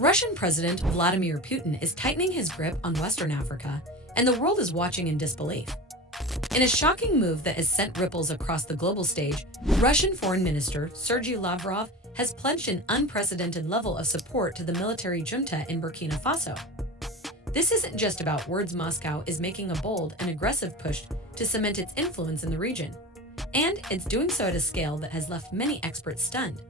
Russian President Vladimir Putin is tightening his grip on Western Africa, and the world is watching in disbelief. In a shocking move that has sent ripples across the global stage, Russian Foreign Minister Sergei Lavrov has pledged an unprecedented level of support to the military junta in Burkina Faso. This isn't just about words. Moscow is making a bold and aggressive push to cement its influence in the region, and it's doing so at a scale that has left many experts stunned.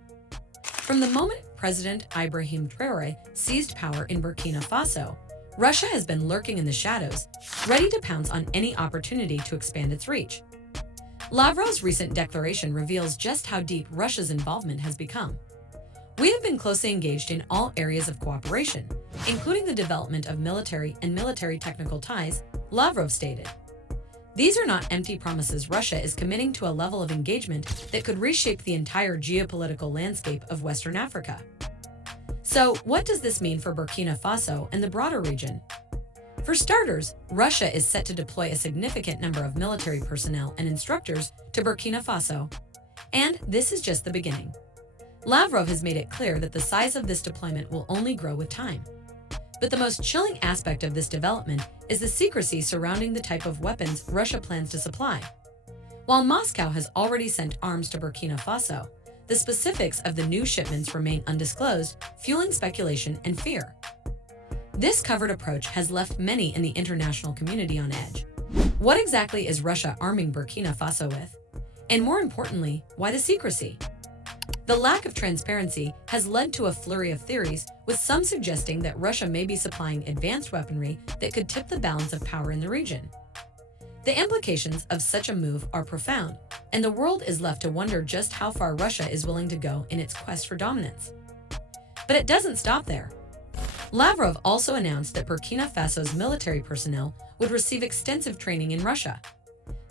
From the moment President Ibrahim Toure seized power in Burkina Faso, Russia has been lurking in the shadows, ready to pounce on any opportunity to expand its reach. Lavrov's recent declaration reveals just how deep Russia's involvement has become. "We have been closely engaged in all areas of cooperation, including the development of military and military technical ties," Lavrov stated. These are not empty promises. Russia is committing to a level of engagement that could reshape the entire geopolitical landscape of Western Africa. So, what does this mean for Burkina Faso and the broader region? For starters, Russia is set to deploy a significant number of military personnel and instructors to Burkina Faso. And this is just the beginning. Lavrov has made it clear that the size of this deployment will only grow with time. But the most chilling aspect of this development is the secrecy surrounding the type of weapons Russia plans to supply. While Moscow has already sent arms to Burkina Faso, the specifics of the new shipments remain undisclosed, fueling speculation and fear. This covert approach has left many in the international community on edge. What exactly is Russia arming Burkina Faso with? And more importantly, why the secrecy? The lack of transparency has led to a flurry of theories, with some suggesting that Russia may be supplying advanced weaponry that could tip the balance of power in the region. The implications of such a move are profound, and the world is left to wonder just how far Russia is willing to go in its quest for dominance. But it doesn't stop there. Lavrov also announced that Burkina Faso's military personnel would receive extensive training in Russia.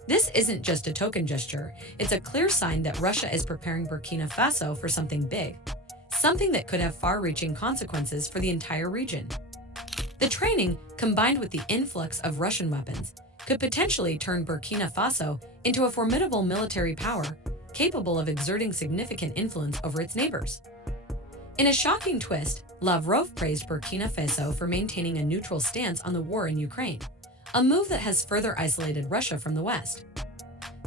This isn't just a token gesture, it's a clear sign that Russia is preparing Burkina Faso for something big, something that could have far-reaching consequences for the entire region. The training, combined with the influx of Russian weapons, could potentially turn Burkina Faso into a formidable military power, capable of exerting significant influence over its neighbors. In a shocking twist, Lavrov praised Burkina Faso for maintaining a neutral stance on the war in Ukraine, a move that has further isolated Russia from the West.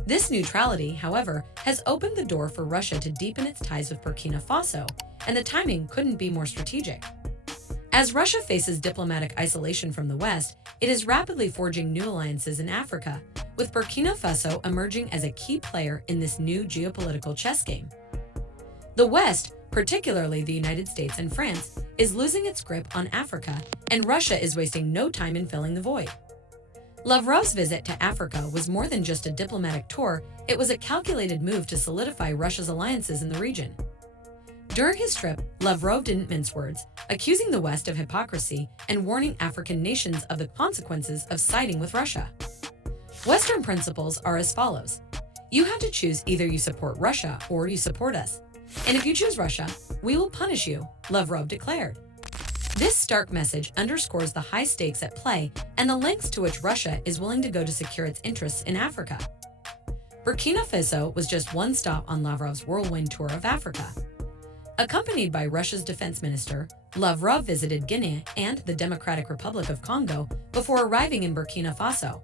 This neutrality, however, has opened the door for Russia to deepen its ties with Burkina Faso, and the timing couldn't be more strategic. As Russia faces diplomatic isolation from the West, it is rapidly forging new alliances in Africa, with Burkina Faso emerging as a key player in this new geopolitical chess game. The West, particularly the United States and France, is losing its grip on Africa, and Russia is wasting no time in filling the void. Lavrov's visit to Africa was more than just a diplomatic tour, it was a calculated move to solidify Russia's alliances in the region. During his trip, Lavrov didn't mince words, accusing the West of hypocrisy and warning African nations of the consequences of siding with Russia. Western principles are as follows. You have to choose: either you support Russia or you support us. And if you choose Russia, we will punish you, Lavrov declared. This stark message underscores the high stakes at play and the lengths to which Russia is willing to go to secure its interests in Africa. Burkina Faso was just one stop on Lavrov's whirlwind tour of Africa. Accompanied by Russia's defense minister, Lavrov visited Guinea and the Democratic Republic of Congo before arriving in Burkina Faso.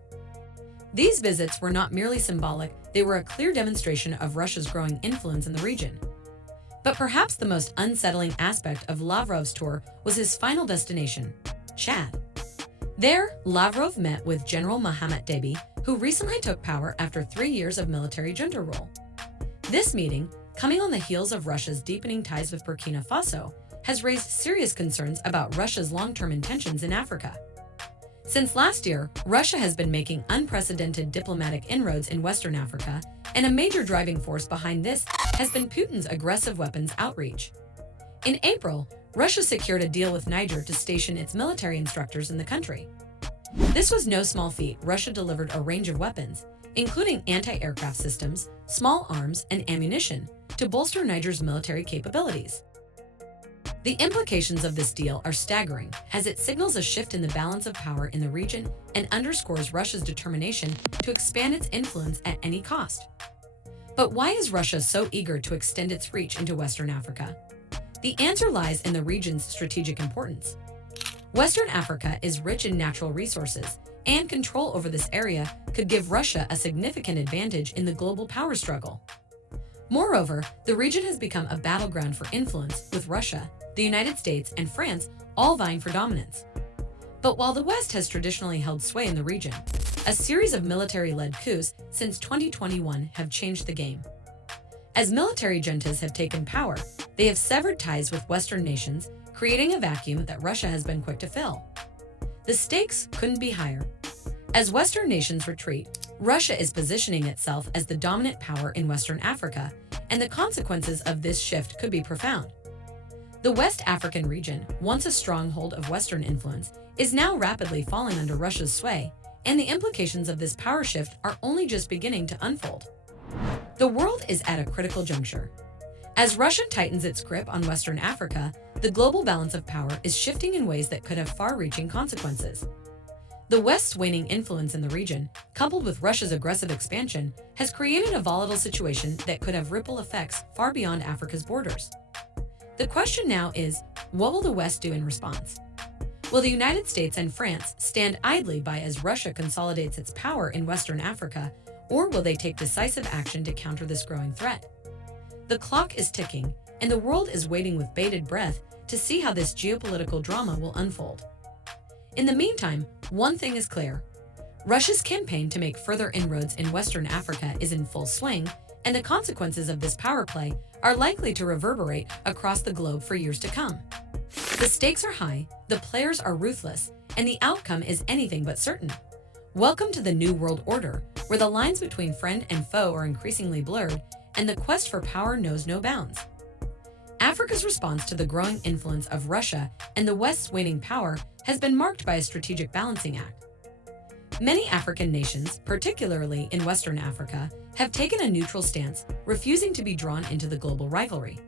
These visits were not merely symbolic, they were a clear demonstration of Russia's growing influence in the region. But perhaps the most unsettling aspect of Lavrov's tour was his final destination, Chad. There, Lavrov met with General Mahamat Déby, who recently took power after 3 years of military junta rule. This meeting, coming on the heels of Russia's deepening ties with Burkina Faso, has raised serious concerns about Russia's long-term intentions in Africa. Since last year, Russia has been making unprecedented diplomatic inroads in Western Africa, and a major driving force behind this has been Putin's aggressive weapons outreach. In April, Russia secured a deal with Niger to station its military instructors in the country. This was no small feat. Russia delivered a range of weapons, including anti-aircraft systems, small arms, and ammunition, to bolster Niger's military capabilities. The implications of this deal are staggering, as it signals a shift in the balance of power in the region and underscores Russia's determination to expand its influence at any cost. But why is Russia so eager to extend its reach into Western Africa? The answer lies in the region's strategic importance. Western Africa is rich in natural resources, and control over this area could give Russia a significant advantage in the global power struggle. Moreover, the region has become a battleground for influence, with Russia, the United States, and France all vying for dominance. But while the West has traditionally held sway in the region, a series of military-led coups since 2021 have changed the game. As military juntas have taken power, they have severed ties with Western nations, creating a vacuum that Russia has been quick to fill. The stakes couldn't be higher. As Western nations retreat, Russia is positioning itself as the dominant power in Western Africa, and the consequences of this shift could be profound. The West African region, once a stronghold of Western influence, is now rapidly falling under Russia's sway, and the implications of this power shift are only just beginning to unfold. The world is at a critical juncture. As Russia tightens its grip on Western Africa, the global balance of power is shifting in ways that could have far-reaching consequences. The West's waning influence in the region, coupled with Russia's aggressive expansion, has created a volatile situation that could have ripple effects far beyond Africa's borders. The question now is, what will the West do in response? Will the United States and France stand idly by as Russia consolidates its power in Western Africa, or will they take decisive action to counter this growing threat? The clock is ticking, and the world is waiting with bated breath to see how this geopolitical drama will unfold. In the meantime, one thing is clear. Russia's campaign to make further inroads in Western Africa is in full swing, and the consequences of this power play are likely to reverberate across the globe for years to come. The stakes are high, the players are ruthless, and the outcome is anything but certain. Welcome to the New World Order, where the lines between friend and foe are increasingly blurred, and the quest for power knows no bounds. Africa's response to the growing influence of Russia and the West's waning power has been marked by a strategic balancing act. Many African nations, particularly in Western Africa, have taken a neutral stance, refusing to be drawn into the global rivalry.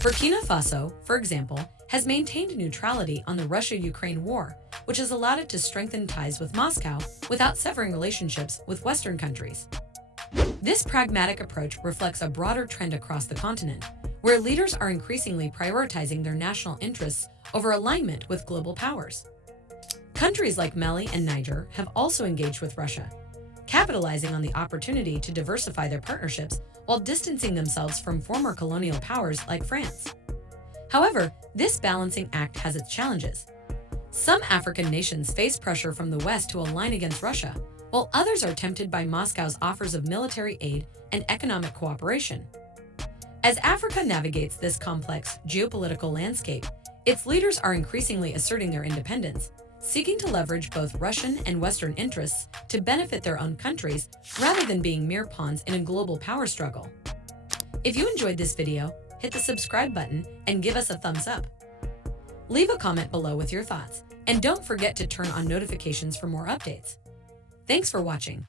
Burkina Faso, for example, has maintained neutrality on the Russia-Ukraine war, which has allowed it to strengthen ties with Moscow without severing relationships with Western countries. This pragmatic approach reflects a broader trend across the continent, where leaders are increasingly prioritizing their national interests over alignment with global powers. Countries like Mali and Niger have also engaged with Russia, capitalizing on the opportunity to diversify their partnerships while distancing themselves from former colonial powers like France. However, this balancing act has its challenges. Some African nations face pressure from the West to align against Russia, while others are tempted by Moscow's offers of military aid and economic cooperation. As Africa navigates this complex geopolitical landscape, its leaders are increasingly asserting their independence, seeking to leverage both Russian and Western interests to benefit their own countries rather than being mere pawns in a global power struggle. If you enjoyed this video, hit the subscribe button and give us a thumbs up. Leave a comment below with your thoughts, and don't forget to turn on notifications for more updates. Thanks for watching.